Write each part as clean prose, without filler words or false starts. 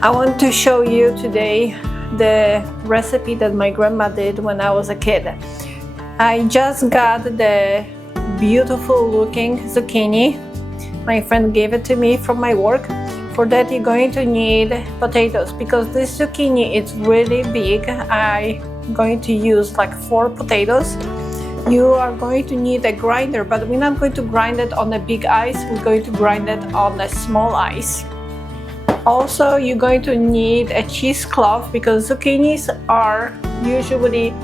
I want to show you today the recipe that my grandma did when I was a kid. I just got the beautiful looking zucchini. My friend gave it to me from my work. For that you're going to need potatoes because this zucchini is really big. I'm going to use like 4 potatoes. You are going to need a grinder, but we're not going to grind it on a big ice. We're going to grind it on a small ice. Also, you're going to need a cheesecloth because zucchinis are usually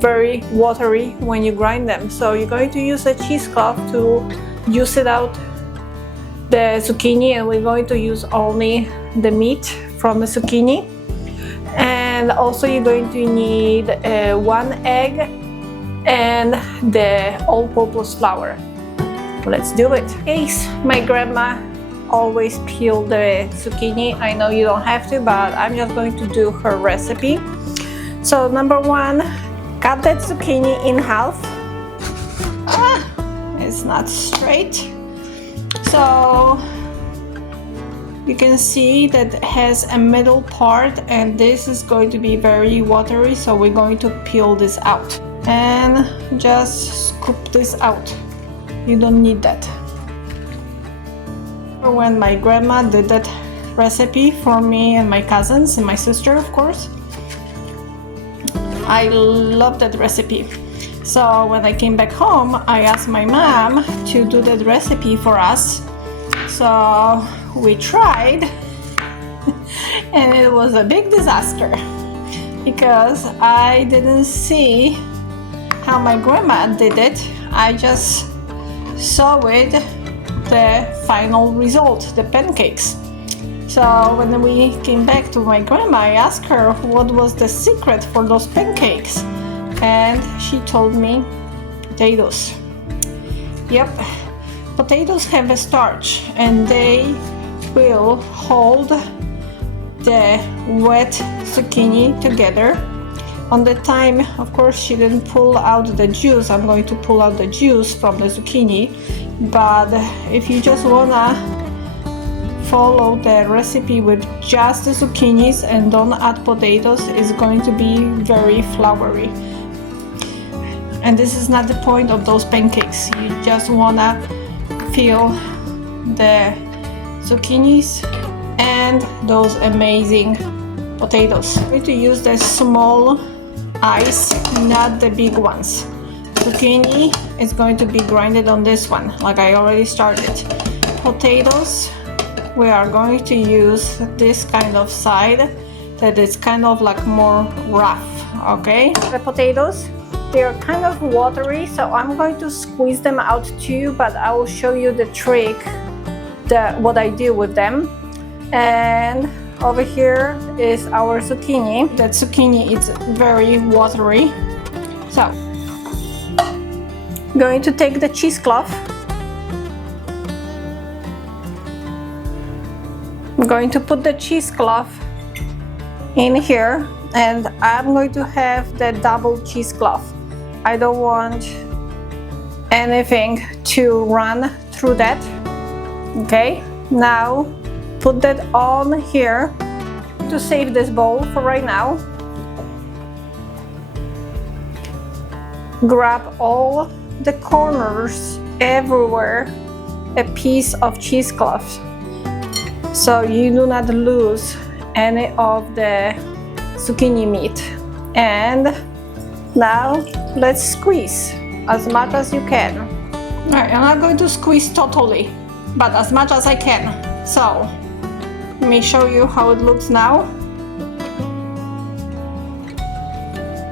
very watery when you grind them. So you're going to use a cheesecloth to juice it out the zucchini, and we're going to use only the meat from the zucchini. And also you're going to need 1 egg and the all-purpose flour. Let's do it. Case my grandma always peel the zucchini. I know you don't have to, but I'm just going to do her recipe. So number 1, cut that zucchini in half. It's not straight. So you can see that it has a middle part, and this is going to be very watery, so we're going to peel this out and just scoop this out. You don't need that. When my grandma did that recipe for me and my cousins and my sister, of course, I love that recipe. So when I came back home, I asked my mom to do that recipe for us. So we tried and it was a big disaster because I didn't see how my grandma did it. I just saw it, the final result, the pancakes. So when we came back to my grandma, I asked her what was the secret for those pancakes, and she told me potatoes. Yep, potatoes have a starch and they will hold the wet zucchini together. On the time, of course, she didn't pull out the juice. I'm going to pull out the juice from the zucchini, but if you just wanna follow the recipe with just the zucchinis and don't add potatoes, it's going to be very floury. And this is not the point of those pancakes. You just wanna feel the zucchinis and those amazing potatoes. I'm going to use the small ice, not the big ones. Zucchini is going to be grinded on this one, like I already started. Potatoes, we are going to use this kind of side that is kind of like more rough, okay? The potatoes, they are kind of watery, so I'm going to squeeze them out too, but I will show you the trick, what I do with them. And over here is our zucchini. That zucchini is very watery. So, I'm going to take the cheesecloth. I'm going to put the cheesecloth in here, and I'm going to have the double cheesecloth. I don't want anything to run through that. Okay, now put that on here to save this bowl for right now. Grab all the corners everywhere, a piece of cheesecloth, so you do not lose any of the zucchini meat. And now let's squeeze as much as you can. All right, I'm not going to squeeze totally, but as much as I can. So let me show you how it looks now.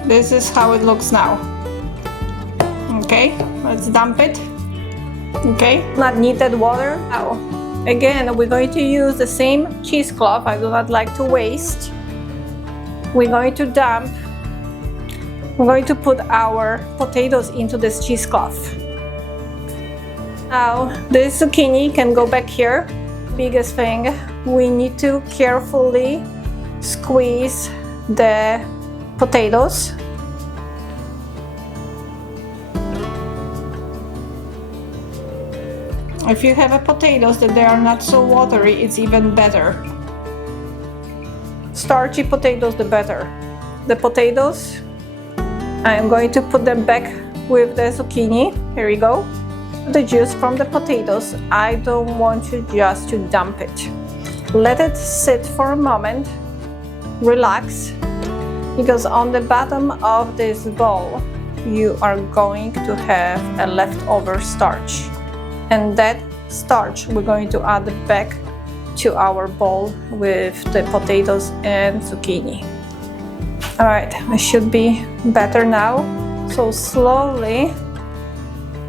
This is how it looks now. Okay, let's dump it. Okay, not needed water. Now, again, we're going to use the same cheesecloth. I do not like to waste. We're going to dump. We're going to put our potatoes into this cheesecloth. Now, this zucchini can go back here. Biggest thing, we need to carefully squeeze the potatoes. If you have a potatoes that they are not so watery, it's even better. starchy potatoes, the better. The potatoes, I'm going to put them back with the zucchini. Here we go. The juice from the potatoes, I don't want you just to dump it. Let it sit for a moment, relax, because on the bottom of this bowl you are going to have a leftover starch, and that starch we're going to add back to our bowl with the potatoes and zucchini. All right, it should be better now. So slowly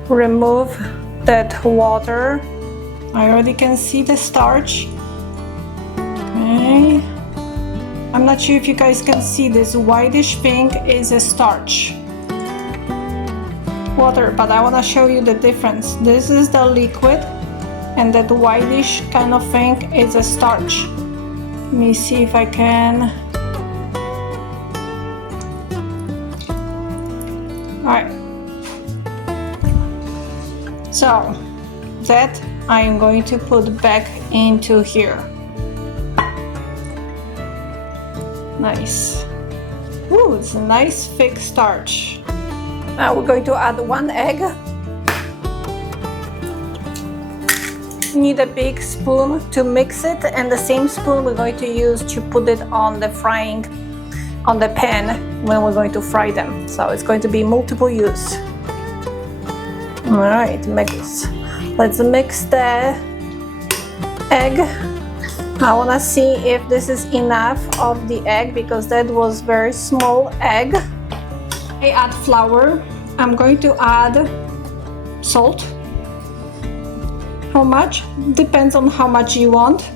remove that water. I already can see the starch. Okay. I'm not sure if you guys can see this whitish pink is a starch water, but I want to show you the difference. This is the liquid, and that whitish kind of thing is a starch. Let me see if I can. Alright, so that I am going to put back into here. Nice. Ooh, it's a nice thick starch. Now we're going to add 1 egg. You need a big spoon to mix it, and the same spoon we're going to use to put it on the frying on the pan when we're going to fry them. So it's going to be multiple use. All right, let's mix the egg. I want to see if this is enough of the egg, because that was very small egg. I add flour. I'm going to add salt. How much? Depends on how much you want.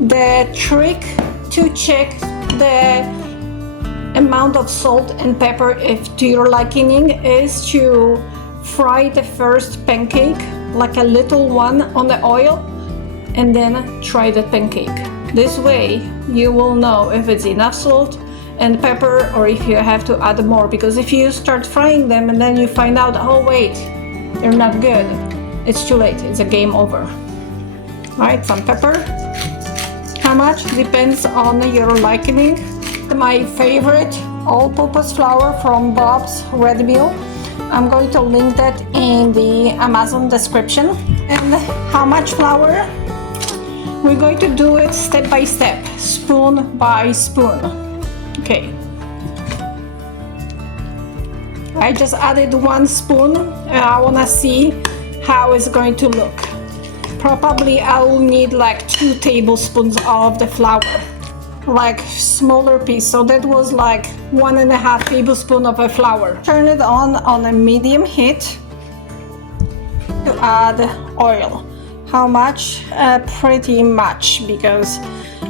The trick to check the amount of salt and pepper if to your liking is to fry the first pancake, like a little one, on the oil, and then try the pancake. This way you will know if it's enough salt and pepper or if you have to add more, because if you start frying them and then you find out, oh wait, they're not good, it's too late, it's a game over. Alright, some pepper. How much? Depends on your liking. My favorite all-purpose flour from Bob's Red Mill. I'm going to link that in the Amazon description. And how much flour? We're going to do it step by step, spoon by spoon. Okay. I just added 1 spoon and I want to see how it's going to look. Probably I will need like 2 tablespoons of the flour, like smaller piece. So that was like 1.5 tablespoon of a flour. Turn it on a medium heat to add oil. How much? Pretty much, because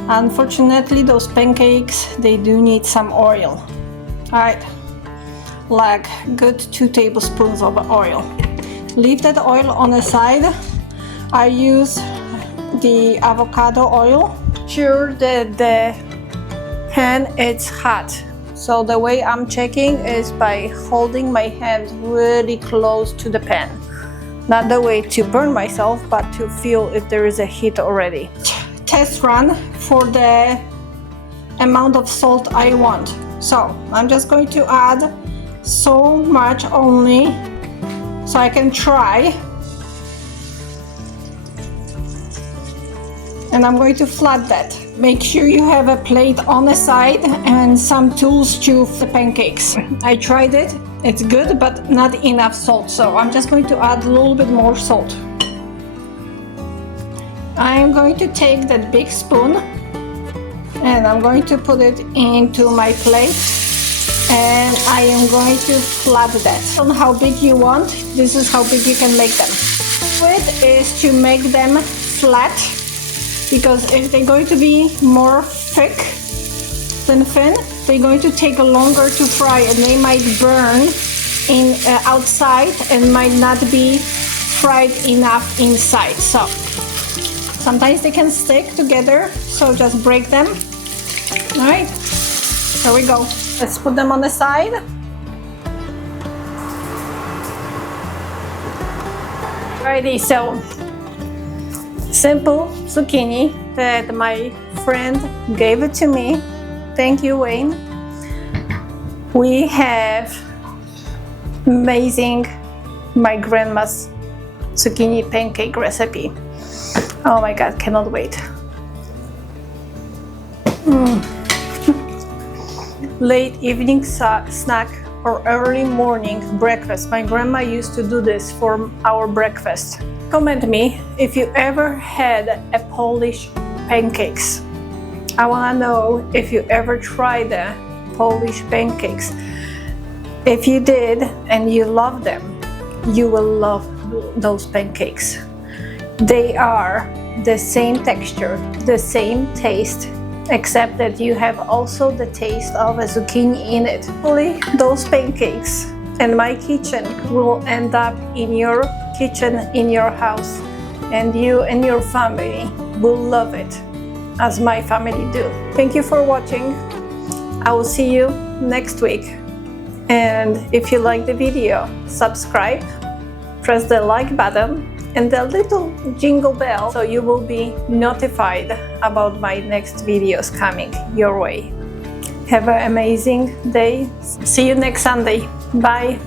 unfortunately those pancakes, they do need some oil. Alright, like good 2 tablespoons of oil. Leave that oil on the side. I use the avocado oil. Sure that the pan is hot. So the way I'm checking is by holding my hand really close to the pan. Not the way to burn myself, but to feel if there is a heat already. Test run for the amount of salt I want. So I'm just going to add so much only so I can try. And I'm going to flat that. Make sure you have a plate on the side and some tools to the pancakes. I tried it, it's good, but not enough salt, so I'm just going to add a little bit more salt. I'm going to take that big spoon and I'm going to put it into my plate, and I am going to flat that. On how big you want, this is how big you can make them. It is to make them flat, because if they're going to be more thick than thin, they're going to take longer to fry and they might burn in outside and might not be fried enough inside. So sometimes they can stick together, so just break them. All right, there we go. Let's put them on the side. Alrighty, so simple zucchini that my friend gave it to me. Thank you, Wayne. We have amazing my grandma's zucchini pancake recipe. Oh my god, cannot wait. Late evening snack or early morning breakfast. My grandma used to do this for our breakfast. Comment me if you ever had a Polish pancakes. I want to know if you ever tried the Polish pancakes. If you did and you love them, you will love those pancakes. They are the same texture, the same taste, except that you have also the taste of a zucchini in it. Hopefully, those pancakes in my kitchen will end up in your kitchen in your house, and you and your family will love it as my family do. Thank you for watching. I will see you next week. And if you like the video, subscribe, press the like button and the little jingle bell so you will be notified about my next videos coming your way. Have an amazing day. See you next Sunday. Bye.